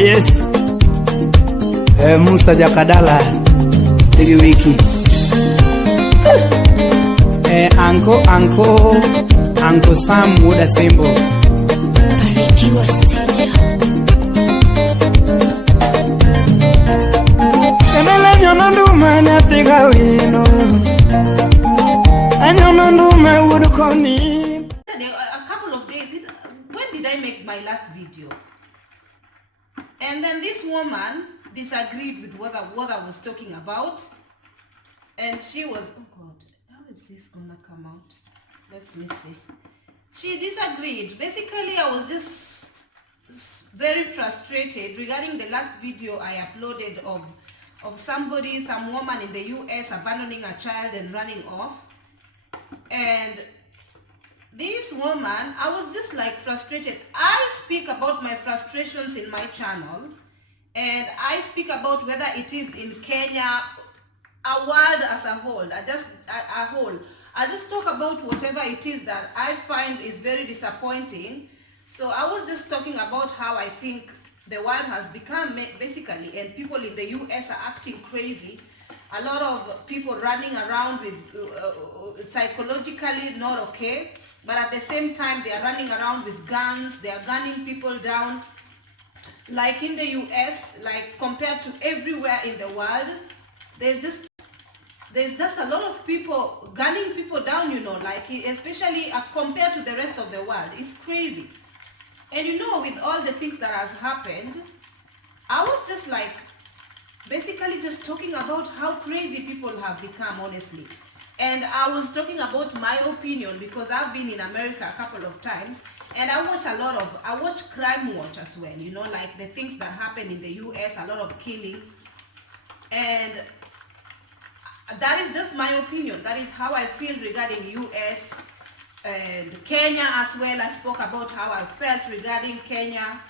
yes. Musa Jakadala Tigi wiki. Anko Sam Muda Simbo. Barikiwa Studio. Kemele nyonanduma na Afrika wino. Anyonanduma udukoni. A couple of days, when did I make my last video? And then this woman disagreed with what I was talking about. And she was, oh God, how is this gonna come out? Let me see. She disagreed. Basically, I was just very frustrated regarding the last video I uploaded of some woman in the US abandoning a child and running off. And this woman, I was just like frustrated. I speak about my frustrations in my channel, and I speak about whether it is in Kenya, a world as a whole. I just talk about whatever it is that I find is very disappointing. So I was just talking about how I think the world has become basically, and people in the US are acting crazy. A lot of people running around with psychologically not okay, but at the same time they are running around with guns. They are gunning people down. Like in the US, like compared to everywhere in the world, there's just a lot of people gunning people down, you know, like especially compared to the rest of the world. It's crazy. And you know, with all the things that has happened, I was just like basically just talking about how crazy people have become, honestly. And I was talking about my opinion because I've been in America a couple of times, and I watch Crime Watch as well, you know, like the things that happen in the US, a lot of killing. And that is just my opinion. That is how I feel regarding US and Kenya as well. I spoke about how I felt regarding Kenya.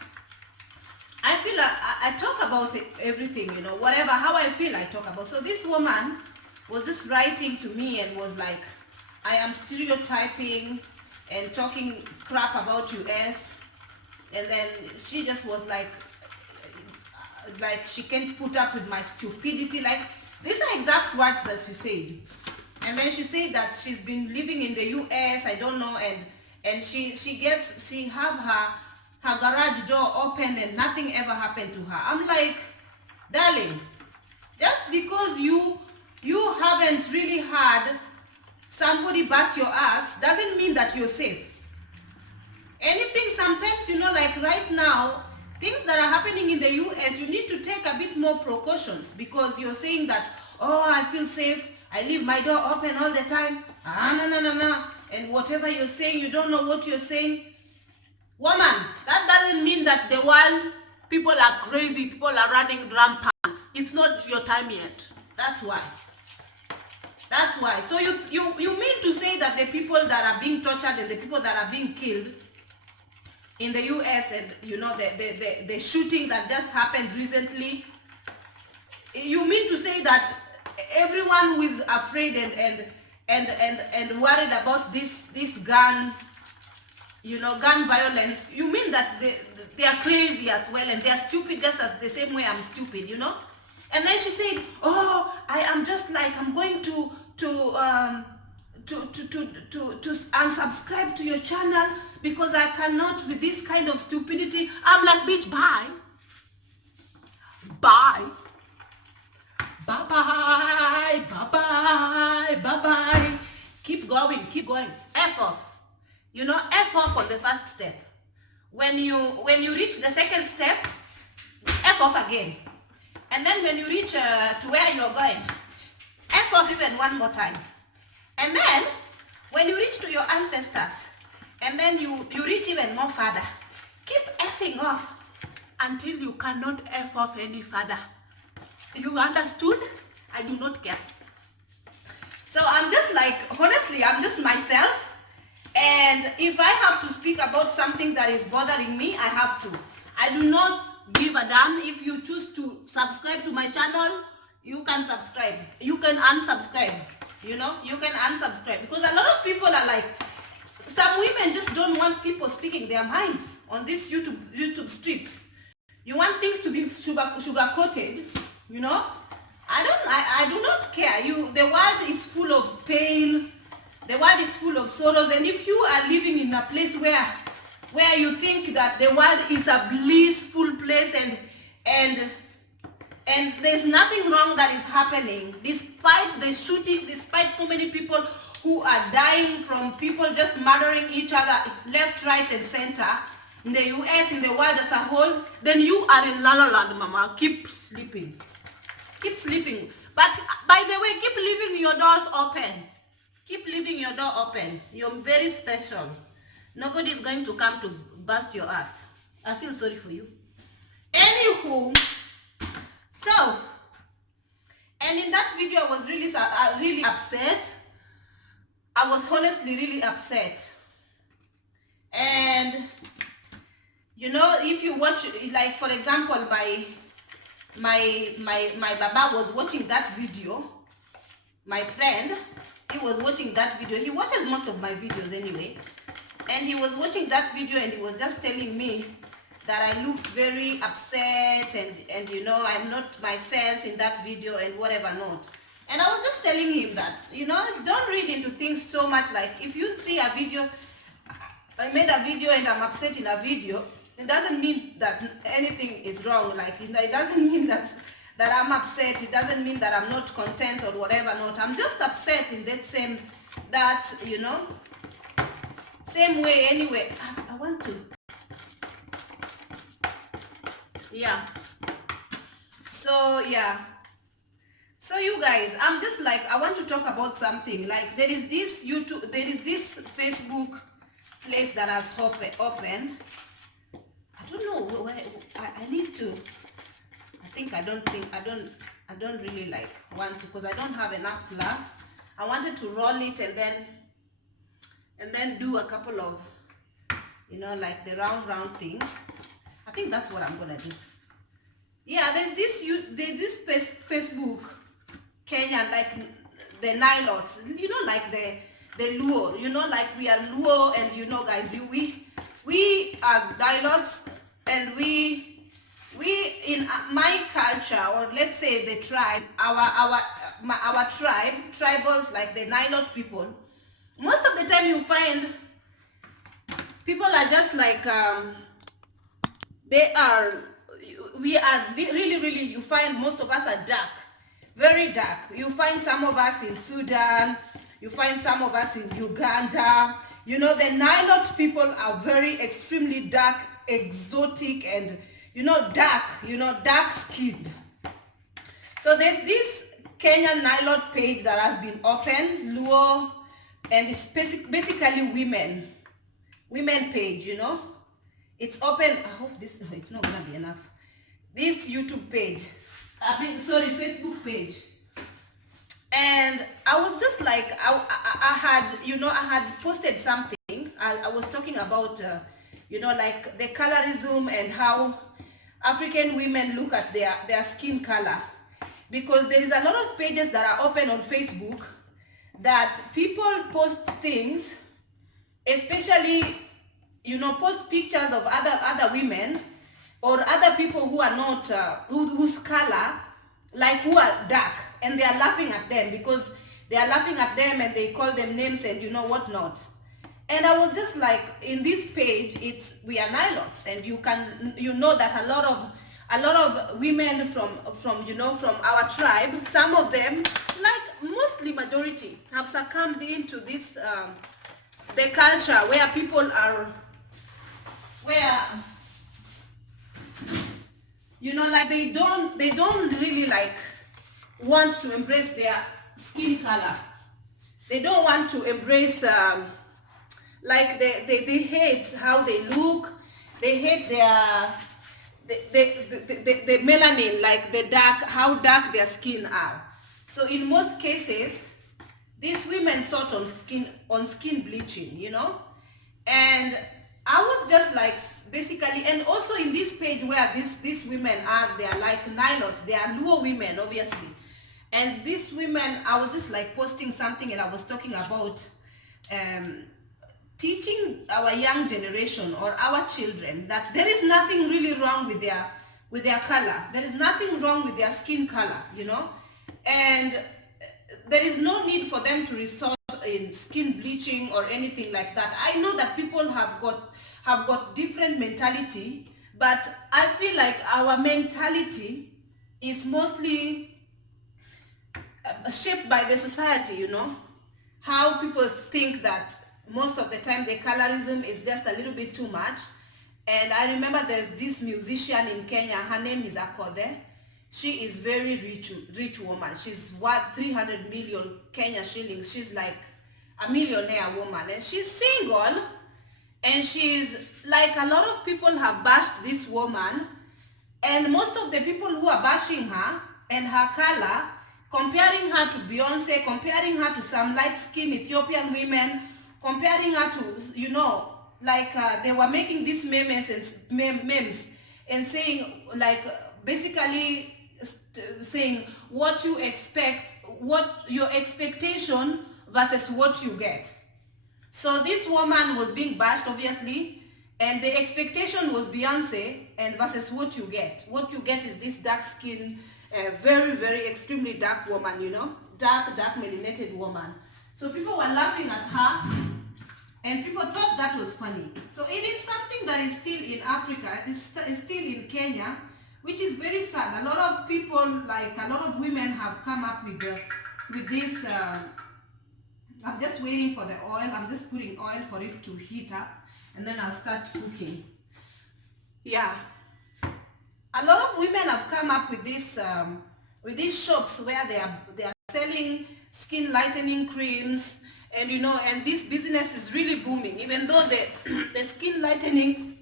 I feel I talk about everything, you know, whatever, how I feel I talk about. So this woman was just writing to me and was like, I am stereotyping and talking crap about US. And then she just was like she can't put up with my stupidity. Like, these are exact words that she said. And then she said that she's been living in the US, I don't know, and she have her garage door open and nothing ever happened to her. I'm like, darling, just because you haven't really had somebody bust your ass doesn't mean that you're safe. Anything sometimes, you know, like right now, things that are happening in the US, you need to take a bit more precautions, because you're saying that, oh, I feel safe, I leave my door open all the time, no. And whatever you're saying, you don't know what you're saying. Woman, that doesn't mean that the world, people are crazy, people are running rampant. It's not your time yet. That's why. So you mean to say that the people that are being tortured and the people that are being killed in the US, and you know, the shooting that just happened recently, you mean to say that everyone who is afraid and worried about this gun, you know, gun violence, you mean that they are crazy as well, and they are stupid just as the same way I'm stupid, you know? And then she said, oh, I am just like, I'm going to unsubscribe to your channel because I cannot with this kind of stupidity. I'm like, bitch, bye. Bye. Keep going. F off. You know, F off on the first step. When you reach the second step, F off again. And then when you reach to where you're going, F off even one more time. And then when you reach to your ancestors, and then you reach even more further, keep effing off until you cannot F off any further. You understood? I do not care. So I'm just like, honestly, I'm just myself. And if I have to speak about something that is bothering me, I have to. I do not give a damn. If you choose to subscribe to my channel, you can subscribe. You can unsubscribe. You know, you can unsubscribe. Because a lot of people are like, some women just don't want people speaking their minds on these YouTube streets. You want things to be sugar coated, you know. I do not care. The world is full of pain. The world is full of sorrows, and if you are living in a place where you think that the world is a blissful place and there's nothing wrong that is happening, despite the shootings, despite so many people who are dying from people just murdering each other left, right, and center in the US, in the world as a whole, then you are in La La Land, mama. Keep sleeping. Keep sleeping. But by the way, keep leaving your doors open. Keep leaving your door open. You're very special. Nobody is going to come to bust your ass. I feel sorry for you. Anywho, so, and in that video I was really upset. I was honestly really upset. And you know, if you watch, like for example, my baba was watching that video. My friend, he was watching that video. He watches most of my videos anyway. And he was watching that video and he was just telling me that I looked very upset and you know, I'm not myself in that video and whatever not. And I was just telling him that, you know, don't read into things so much. Like if you see a video, I made a video and I'm upset in a video, it doesn't mean that anything is wrong. Like it doesn't mean that I'm upset. It doesn't mean that I'm not content or whatever not. I'm just upset in that you know, same way anyway. I want to, yeah. So yeah. So you guys, I'm just like, I want to talk about something. Like there is this Facebook place that has open. I don't know where I need to. I don't really like want to, because I don't have enough flour. I wanted to roll it and then do a couple of, you know, like the round things. I think that's what I'm gonna do. Yeah, there's this Facebook Kenyan, like the Nilots, you know, like the Luo, you know, like we are Luo, and you know guys, we are Nilots, and we in my culture, or let's say the tribe, our tribe, tribals, like the Nilot people, most of the time you find people are just like we are really, you find most of us are dark, very dark. You find some of us in Sudan, you find some of us in Uganda. You know, the Nilot people are very extremely dark, exotic, and you know, dark skinned. So there's this Kenyan Nilot page that has been open, Luo, and it's basically women page, you know. It's open. I hope it's not gonna be enough. This YouTube page, Facebook page. And I was just like, I had posted something. I was talking about, you know, like the colorism and how African women look at their skin color. Because there is a lot of pages that are open on Facebook that people post things, especially, you know, post pictures of other women or other people who are not, whose color, like who are dark, and they are laughing at them because they are laughing at them and they call them names and you know what not. And I was just like, in this page, we are Nilots, and you know that a lot of women from our tribe, some of them, like mostly majority, have succumbed into this the culture where people are, where, you know, like they don't really like want to embrace their skin color. They don't want to embrace like they hate how they look. They hate the melanin, like how dark their skin are. So in most cases, these women sort on skin bleaching, you know. And I was just like, basically, and also in this page where these women are, they are like Nilots, they are Luo women, obviously. And these women, I was just like posting something, and I was talking about teaching our young generation or our children that there is nothing really wrong with their with their color. There is nothing wrong with their skin color, you know, and there is no need for them to resort in skin bleaching or anything like that. I know that people have got different mentality, but I feel like our mentality is mostly shaped by the society, you know, how people think that most of the time the colorism is just a little bit too much. And I remember there's this musician in Kenya, her name is Akode. She is very rich woman. She's worth 300 million Kenya shillings. She's like a millionaire woman, and she's single, and she's like, a lot of people have bashed this woman, and most of the people who are bashing her and her color, comparing her to Beyonce, comparing her to some light-skinned Ethiopian women, comparing her to, you know, like they were making these memes and saying, like, basically saying what you expect, what your expectation versus what you get. So this woman was being bashed, obviously, and the expectation was Beyonce, and versus what you get. What you get is this dark skin, very, very extremely dark woman, you know, dark melanated woman. So people were laughing at her, and people thought that was funny. So it is something that is still in Africa, it's still in Kenya, which is very sad. A lot of people, like a lot of women, have come up with this. I'm just waiting for the oil. I'm just putting oil for it to heat up, and then I'll start cooking. Yeah, a lot of women have come up with these shops where they are selling skin lightening creams, and you know, and this business is really booming. Even though the skin lightening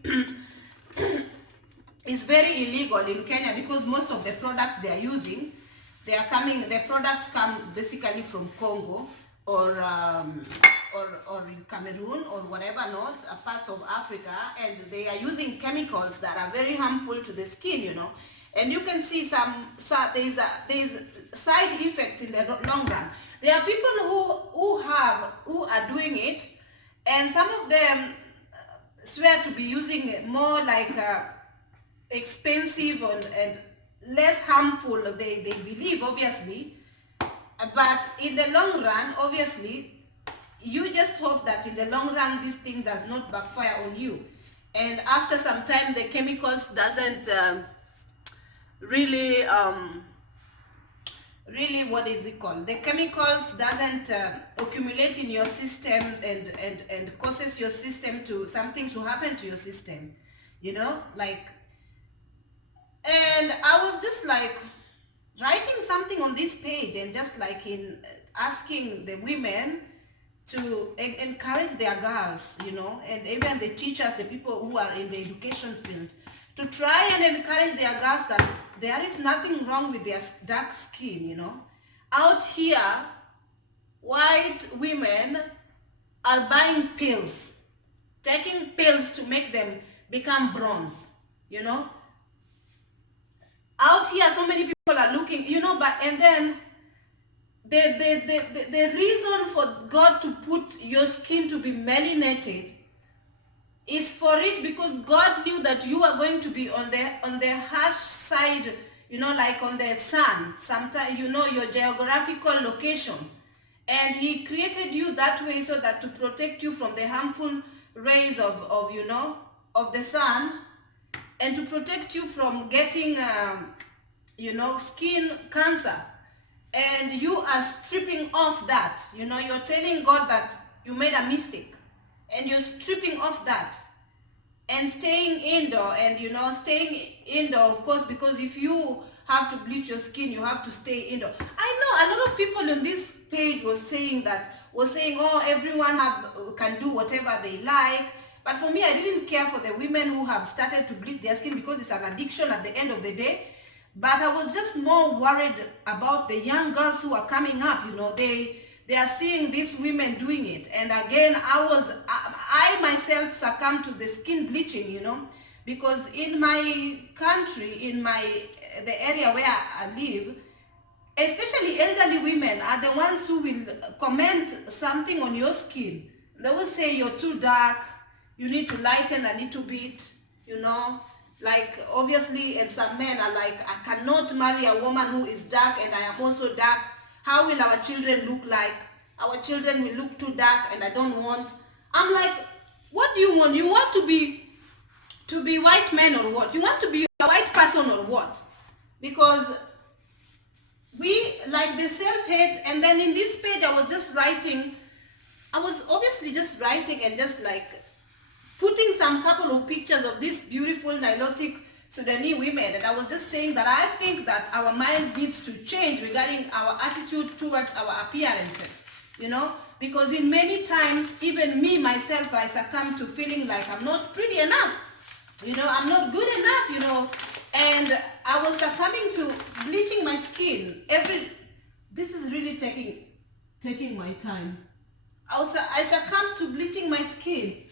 is very illegal in Kenya, because most of the products they are using, the products come basically from Congo or Cameroon or whatever, not parts of Africa, and they are using chemicals that are very harmful to the skin, you know. And you can see there's side effects in the long run. There are people who are doing it, and some of them swear to be using more like expensive and less harmful, they believe, obviously. But in the long run, obviously, you just hope that in the long run this thing does not backfire on you. And after some time, the chemicals doesn't really, what is it called? The chemicals doesn't accumulate in your system and causes your system to something to happen to your system, you know, like. And I was just like writing something on this page, and just like in asking the women to encourage their girls, you know, and even the teachers, the people who are in the education field, to try and encourage their girls that there is nothing wrong with their dark skin, you know. Out here, white women are buying pills, taking pills to make them become bronze, you know. Out here, so many people are looking, you know, but, and then the reason for God to put your skin to be melanated is for it, because God knew that you are going to be on the harsh side, you know, like on the sun, sometimes, you know, your geographical location. And he created you that way so that to protect you from the harmful rays of you know, of the sun, and to protect you from getting, you know, skin cancer. And you are stripping off that, you know, you're telling God that you made a mistake, and you're stripping off that and staying indoor, and, you know, staying indoor, of course, because if you have to bleach your skin, you have to stay indoor. I know a lot of people on this page was saying, oh, everyone can do whatever they like. But for me, I didn't care for the women who have started to bleach their skin, because it's an addiction at the end of the day. But I was just more worried about the young girls who are coming up, you know, they are seeing these women doing it. And again, I myself succumbed to the skin bleaching, you know, because in my country, the area where I live, especially elderly women are the ones who will comment something on your skin. They will say you're too dark, you need to lighten a little bit, you know, Like, obviously, and some men are like, I cannot marry a woman who is dark and I am also dark. How will our children look like? Our children will look too dark and I don't want. I'm like, what do you want? You want to be white men or what? You want to be a white person or what? Because we like the self-hate. And then in this page I was just writing, I was obviously just writing and just like putting some couple of pictures of these beautiful Nilotic Sudanese women, and I was just saying that I think that our mind needs to change regarding our attitude towards our appearances, you know, because in many times, even me myself, I succumb to feeling like I'm not pretty enough, you know, I'm not good enough, you know, and I was succumbing to bleaching my skin. This is really taking my time. I succumbed to bleaching my skin.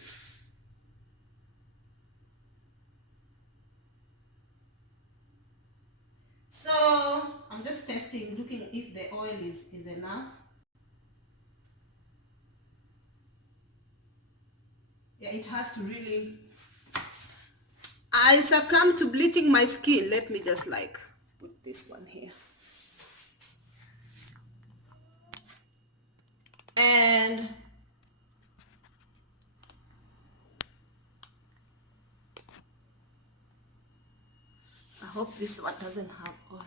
So I'm just testing, looking if the oil is enough. Yeah, it has to really. I succumb to bleaching my skin. Let me just like put this one here. And I hope this one doesn't have oil.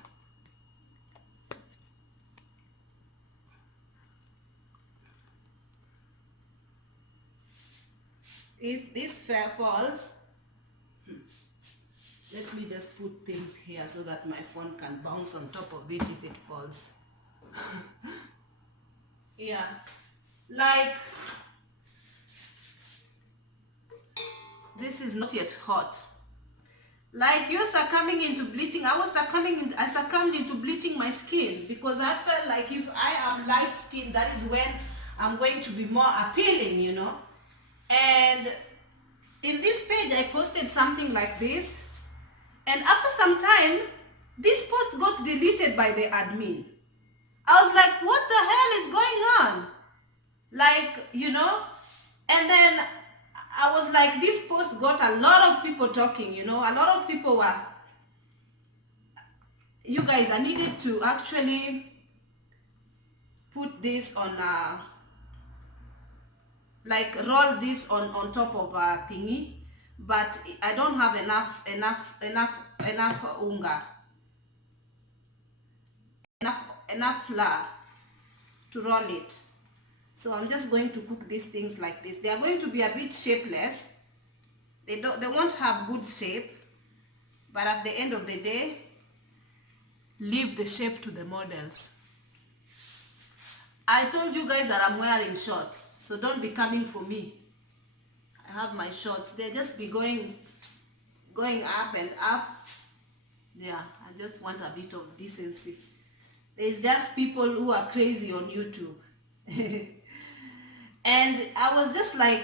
If this falls, let me just put things here so that my phone can bounce on top of it if it falls. Yeah, like this is not yet hot. Like you're succumbing into bleaching. I succumbed into bleaching my skin because I felt like if I am light skinned, that is when I'm going to be more appealing, you know. And in this page, I posted something like this. And after some time, this post got deleted by the admin. I was like, what the hell is going on? Like, you know, and then I was like, this post got a lot of people talking, you know, a lot of people were, you guys, I needed to actually put this on, like roll this on top of a thingy, but I don't have enough unga, enough flour to roll it. So I'm just going to cook these things like this. They are going to be a bit shapeless. They won't have good shape, but at the end of the day, leave the shape to the models. I told you guys that I'm wearing shorts, so don't be coming for me. I have my shorts. They just be going up and up. Yeah, I just want a bit of decency. There's just people who are crazy on YouTube. And I was just like,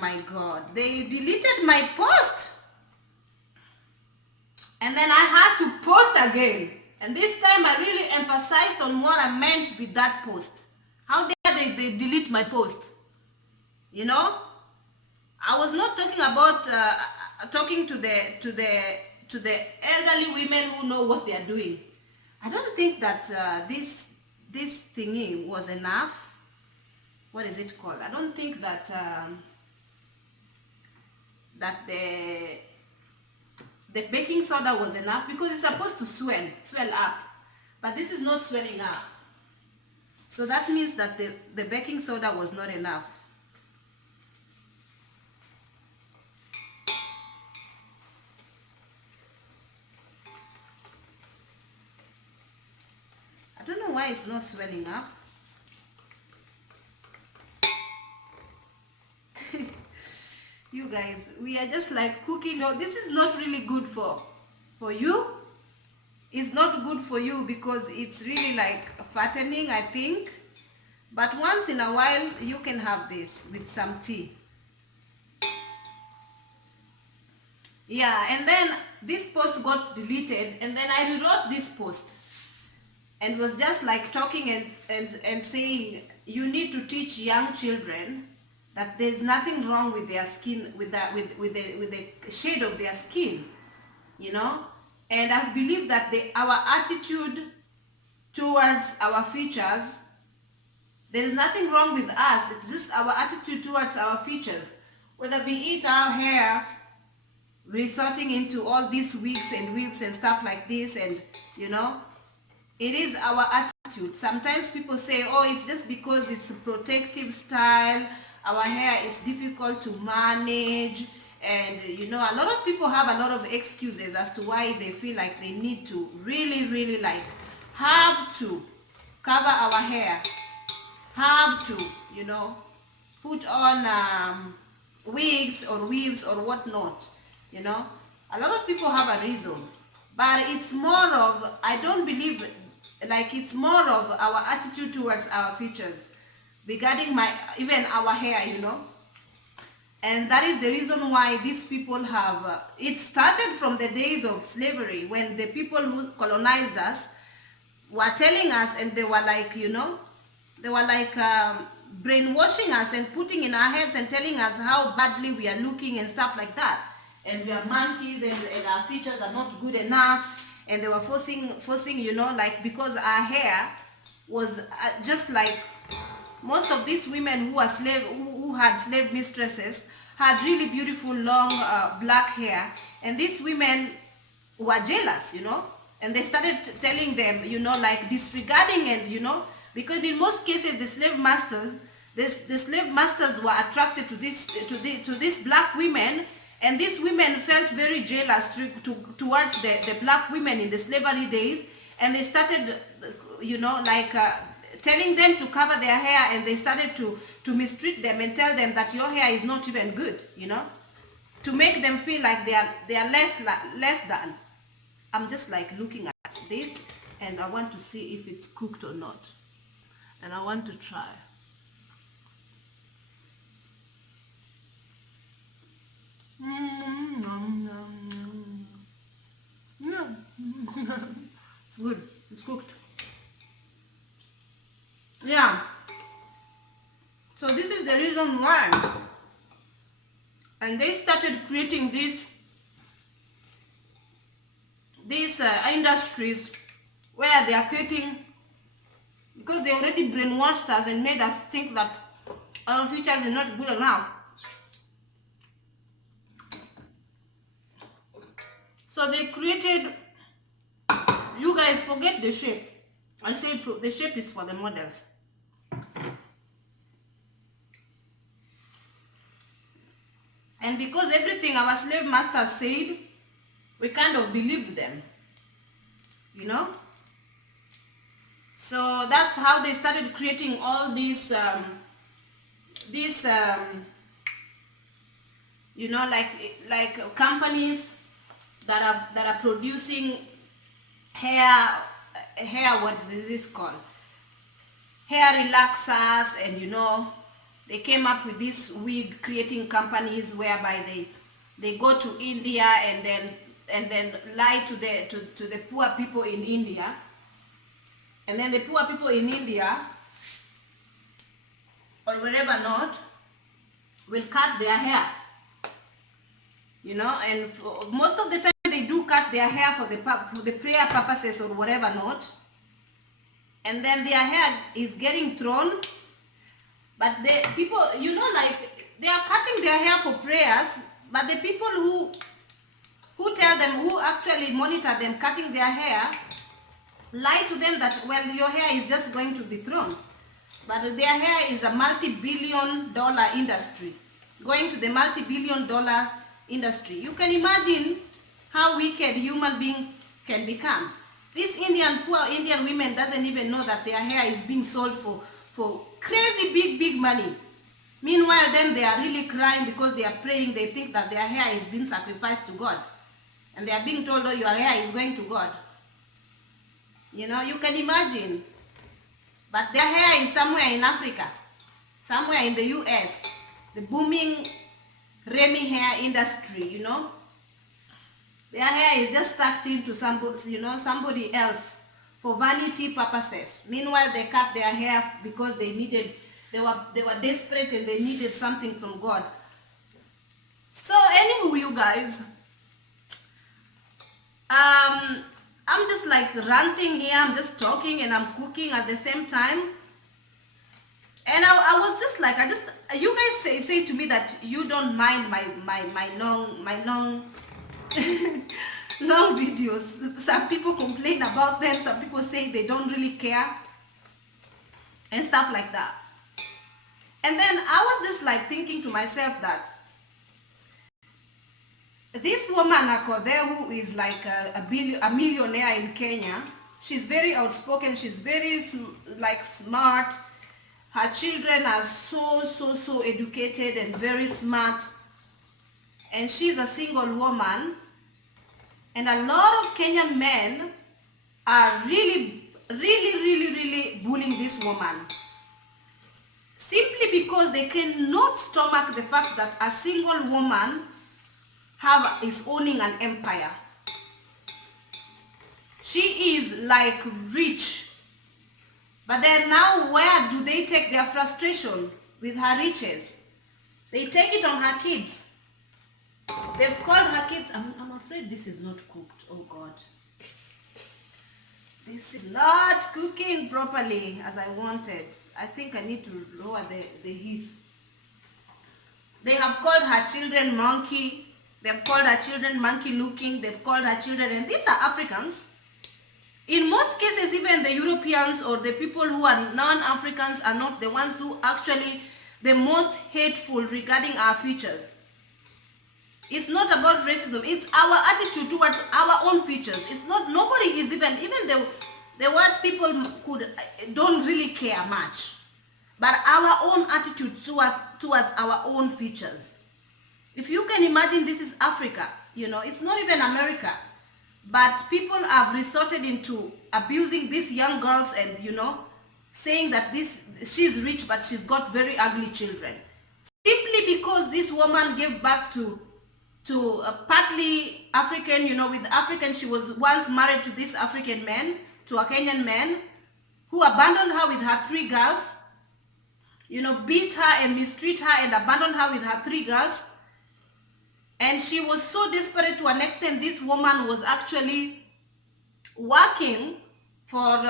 my God, they deleted my post. And then I had to post again. And this time I really emphasized on what I meant with that post. How dare they delete my post? You know? I was not talking about talking to the elderly women who know what they are doing. I don't think that this thingy was enough. What is it called? I don't think that that the baking soda was enough, because it's supposed to swell up, but this is not swelling up. So that means that the baking soda was not enough. I don't know why it's not swelling up. You guys, we are just like cooking. No, this is not really good for you. It's not good for you because it's really like fattening, I think. But once in a while, you can have this with some tea. Yeah, and then this post got deleted, and then I rewrote this post and was just like talking and saying, you need to teach young children that there's nothing wrong with their skin, with the shade of their skin, you know. And I believe that our attitude towards our features, there is nothing wrong with us. It's just our attitude towards our features, whether be it our hair resorting into all these wigs and stuff like this, and you know, it is our attitude. Sometimes people say, oh, it's just because it's a protective style, our hair is difficult to manage, and you know, a lot of people have a lot of excuses as to why they feel like they need to really like have to cover our hair, have to, you know, put on wigs or weaves or whatnot, you know. A lot of people have a reason, but it's more of, I don't believe, like, it's more of our attitude towards our features regarding even our hair, you know. And that is the reason why these people have it started from the days of slavery, when the people who colonized us were telling us, and they were like, you know, they were like brainwashing us and putting in our heads and telling us how badly we are looking and stuff like that, and we are monkeys, and our features are not good enough. And they were forcing, you know, like, because our hair was just like, most of these women who had slave mistresses had really beautiful long black hair, and these women were jealous, you know, and they started telling them, you know, like, disregarding, and you know, because in most cases the slave masters were attracted to these black women, and these women felt very jealous towards the black women in the slavery days, and they started, you know, like telling them to cover their hair, and they started to mistreat them and tell them that your hair is not even good, you know, to make them feel like they are less than. I'm just like looking at this, and I want to see if it's cooked or not, and I want to try. It's good. It's cooked. Yeah. So this is the reason why. And they started creating these industries where they are creating, because they already brainwashed us and made us think that our features is not good enough. So they created, you guys forget the shape. I said the shape is for the models. And because everything our slave masters said, we kind of believed them, you know. So that's how they started creating all these you know, like companies that are producing hair, what is this called, hair relaxers, and you know, they came up with these wig creating companies whereby they go to India and then lie to the poor people in India, and then the poor people in India or wherever not will cut their hair, you know. And most of the time they do cut their hair for the prayer purposes or whatever not, and then their hair is getting thrown. But the people, you know, like, they are cutting their hair for prayers, but the people who tell them, who actually monitor them cutting their hair, lie to them that, well, your hair is just going to be thrown. But their hair is a multi-billion-dollar industry, going to the multi-billion-dollar industry. You can imagine how wicked human being can become. These poor Indian women doesn't even know that their hair is being sold for crazy big money. Meanwhile, them, they are really crying because they are praying. They think that their hair is being sacrificed to God, and they are being told, oh, your hair is going to God. You know, you can imagine. But their hair is somewhere in Africa, somewhere in the US, the booming Remy hair industry, you know. Their hair is just tucked into somebody else for vanity purposes. Meanwhile, they cut their hair because they needed they were desperate and they needed something from God. So anyway, you guys, I'm just like ranting here. I'm just talking and I'm cooking at the same time. And I was just like, you guys say to me that you don't mind my long long videos. Some people complain about them. Some people say they don't really care and stuff like that. And then I was just like thinking to myself that this woman there who is like a millionaire in Kenya, she's very outspoken, she's very like smart. Her children are so educated and very smart, and she's a single woman. And a lot of Kenyan men are really bullying this woman, simply because they cannot stomach the fact that a single woman is owning an empire. She is like rich, but then now where do they take their frustration with her riches? They take it on her kids. They've called her kids. I'm afraid this is not cooked. Oh God, this is not cooking properly as I wanted. I think I need to lower the heat. They have called her children monkey. They've called her children monkey looking. They've called her children, and these are Africans. In most cases, even the Europeans or the people who are non-Africans are not the ones who actually the most hateful regarding our features. It's not about racism. It's our attitude towards our own features. It's not, nobody is even the white people don't really care much. But our own attitude towards our own features. If you can imagine, this is Africa, you know, it's not even America. But people have resorted into abusing these young girls and, you know, saying that she's rich but she's got very ugly children. Simply because this woman gave birth to a partly African, you know, with African, she was once married to this African man, to a Kenyan man, who abandoned her with her 3 girls, you know, beat her and mistreat her and abandoned her with her 3 girls. And she was so desperate to an extent, this woman was actually working for,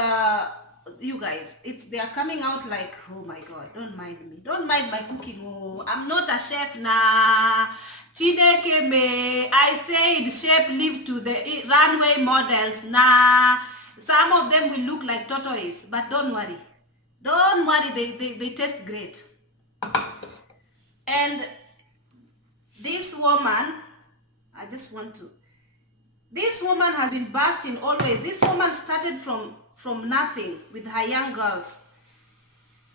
you guys, they are coming out like, oh my God, don't mind me. Don't mind my cooking. Oh, I'm not a chef, nah. Chineke me, I said chef live to the runway models, nah. Some of them will look like tortoise, but don't worry. Don't worry, they taste great. And this woman, this woman has been bashed in all ways. This woman started from nothing with her young girls.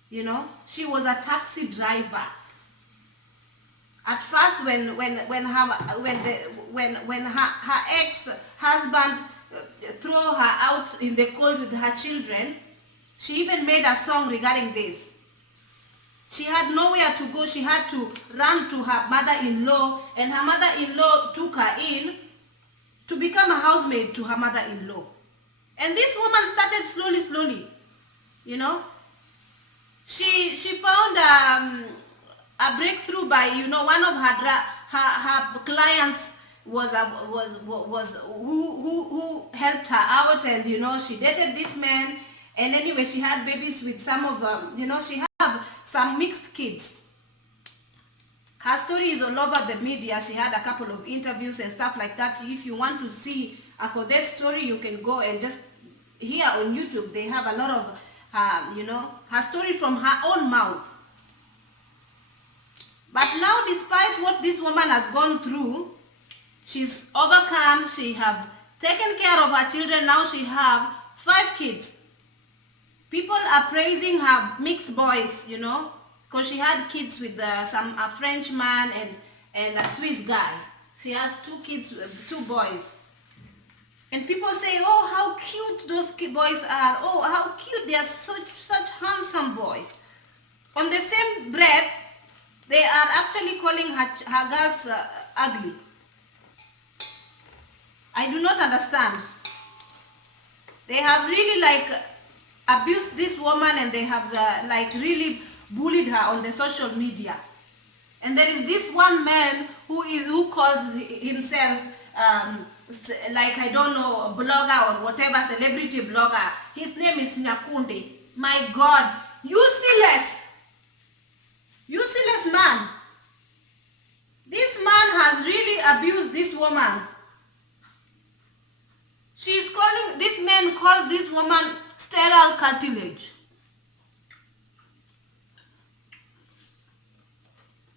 You know, she was a taxi driver. At first, when her ex-husband threw her out in the cold with her children, she even made a song regarding this. She had nowhere to go. She had to run to her mother-in-law, and her mother-in-law took her in to become a housemaid to her mother-in-law. And this woman started slowly, you know. She found a breakthrough by, you know, one of her clients who helped her out, and, you know, she dated this man. And anyway, she had babies with some of them, you know, she had some mixed kids. Her story is all over the media. She had a couple of interviews and stuff like that. If you want to see Akode's story, you can go and just, here on YouTube, they have a lot of, you know, her story from her own mouth. But now, despite what this woman has gone through, she's overcome. She have taken care of her children. Now she have 5 kids. People are praising her mixed boys, you know, because she had kids with a French man and a Swiss guy. She has 2 kids, 2 boys. And people say, oh, how cute those boys are. Oh, how cute. They are such handsome boys. On the same breath, they are actually calling her girls ugly. I do not understand. They have really like abused this woman, and they have like really bullied her on the social media. And there is this one man who calls himself like, I don't know, blogger or whatever, celebrity blogger. His name is Nyakundi. My God, useless man. This man has really abused this woman. This man called this woman sterile cartilage.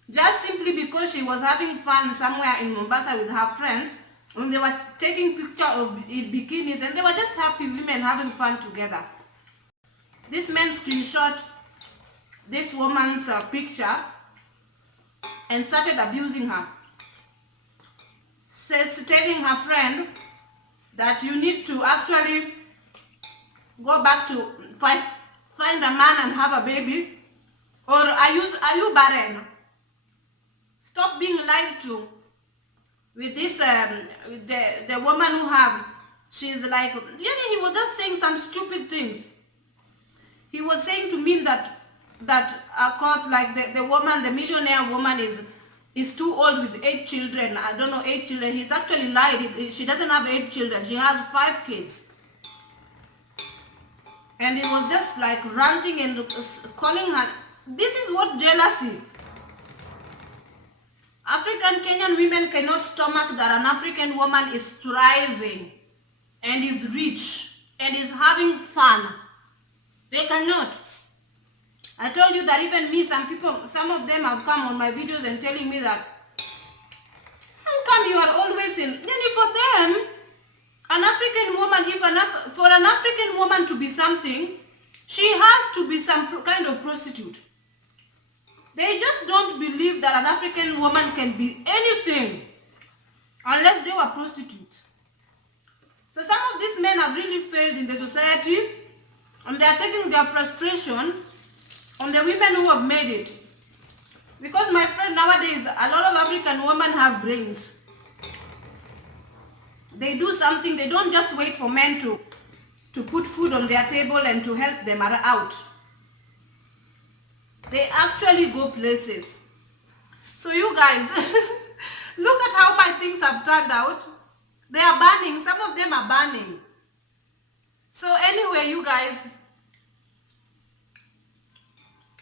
Just simply because she was having fun somewhere in Mombasa with her friends, and they were taking pictures of bikinis, and they were just happy women having fun together. This man screenshot this woman's picture and started abusing her. Telling her friend that you need to actually go back to find a man and have a baby, or are you barren? Stop being lied to with this the woman who she's like, he was just saying some stupid things. He was saying to me that like the woman, the millionaire woman is too old with 8 children. I don't know, 8 children. He's actually lied. She doesn't have 8 children. She has 5 kids. And he was just like ranting and calling her. This is what jealousy. African Kenyan women cannot stomach that an African woman is thriving and is rich and is having fun. They cannot. I told you that even me, some of them have come on my videos and telling me that, how come you are always in, for them, an African woman, for an African woman to be something, she has to be some kind of prostitute. They just don't believe that an African woman can be anything unless they were prostitutes. So some of these men have really failed in the society, and they are taking their frustration on the women who have made it. Because my friend, nowadays, a lot of African women have brains. They do something. They don't just wait for men to put food on their table and to help them out. They actually go places. So you guys, look at how my things have turned out. They are burning. Some of them are burning. So anyway, you guys,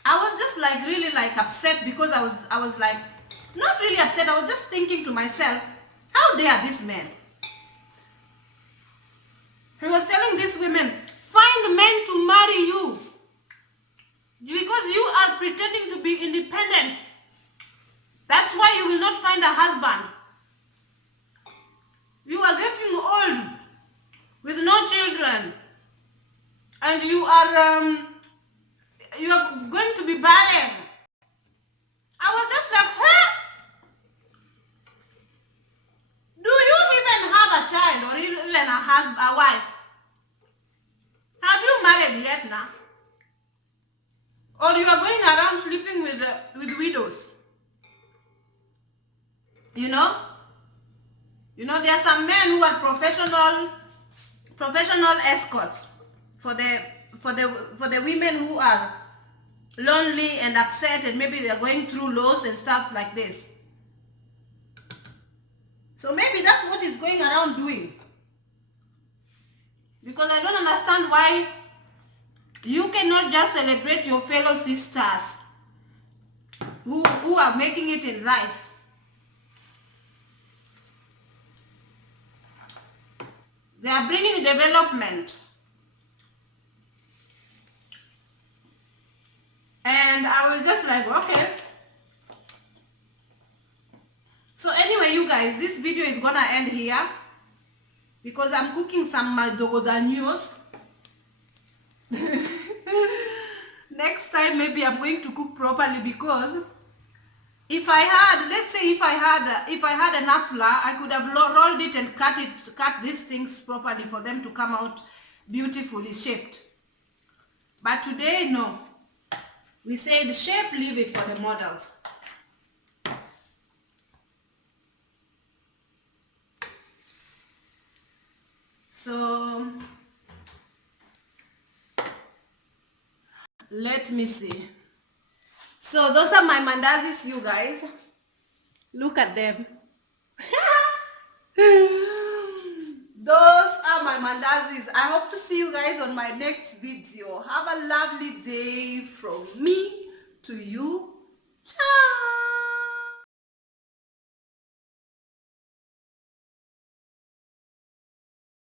I was just like really like upset because I was like, not really upset. I was just thinking to myself, how dare this man? He was telling these women, find men to marry you because you are pretending to be independent. That's why you will not find a husband. You are getting old with no children, and you are going to be barren. I was just like, huh? Do you even have a child or even a husband, a wife? Have you married yet now? Or you are going around sleeping with widows? You know, there are some men who are professional escorts for the women who are lonely and upset, and maybe they are going through loss and stuff like this. So maybe that's what he's going around doing. Because I don't understand why you cannot just celebrate your fellow sisters who are making it in life. They are bringing development. And I was just like, okay. So anyway, you guys, this video is gonna end here because I'm cooking some madogodanios. Next time maybe I'm going to cook properly, because if I had, let's say if I had enough flour, I could have rolled it and cut these things properly for them to come out beautifully shaped. But today, no. We said shape, leave it for the models. So let me see. So those are my mandazis, you guys. Look at them. Those are my mandazis. I hope to see you guys on my next video. Have a lovely day from me to you. Ciao.